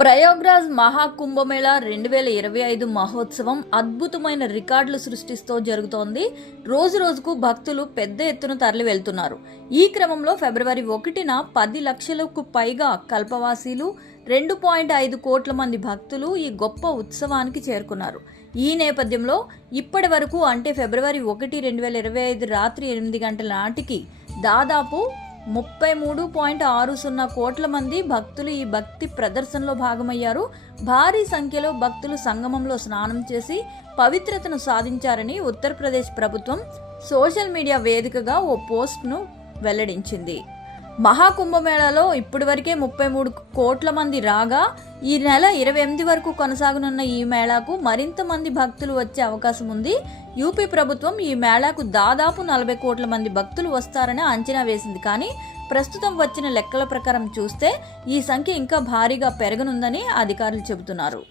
ప్రయాగ్రాజ్ మహాకుంభమేళా 2025 మహోత్సవం అద్భుతమైన రికార్డులు సృష్టిస్తూ జరుగుతోంది. రోజు రోజుకు భక్తులు పెద్ద ఎత్తున తరలి వెళ్తున్నారు. ఈ క్రమంలో ఫిబ్రవరి 1న 10 లక్షలకు పైగా కల్పవాసీలు, 2.5 కోట్ల మంది భక్తులు ఈ గొప్ప ఉత్సవానికి చేరుకున్నారు. ఈ నేపథ్యంలో ఇప్పటి వరకు అంటే ఫిబ్రవరి 1, 2025 రాత్రి 8 గంటల నాటికి దాదాపు 33.60 కోట్ల మంది భక్తులు ఈ భక్తి ప్రదర్శనలో భాగమయ్యారు. భారీ సంఖ్యలో భక్తులు సంగమంలో స్నానం చేసి పవిత్రతను సాధించారని ఉత్తరప్రదేశ్ ప్రభుత్వం సోషల్ మీడియా వేదికగా ఓ పోస్ట్ను వెల్లడించింది. మహాకుంభమేళాలో ఇప్పటివరకే 33 కోట్ల మంది రాగా ఈ నెల 28 వరకు కొనసాగనున్న ఈ మేళాకు మరింత మంది భక్తులు వచ్చే అవకాశం ఉంది. యూపీ ప్రభుత్వం ఈ మేళాకు దాదాపు 40 కోట్ల మంది భక్తులు వస్తారని అంచనా వేసింది. కానీ ప్రస్తుతం వచ్చిన లెక్కల ప్రకారం చూస్తే ఈ సంఖ్య ఇంకా భారీగా పెరగనుందని అధికారులు చెబుతున్నారు.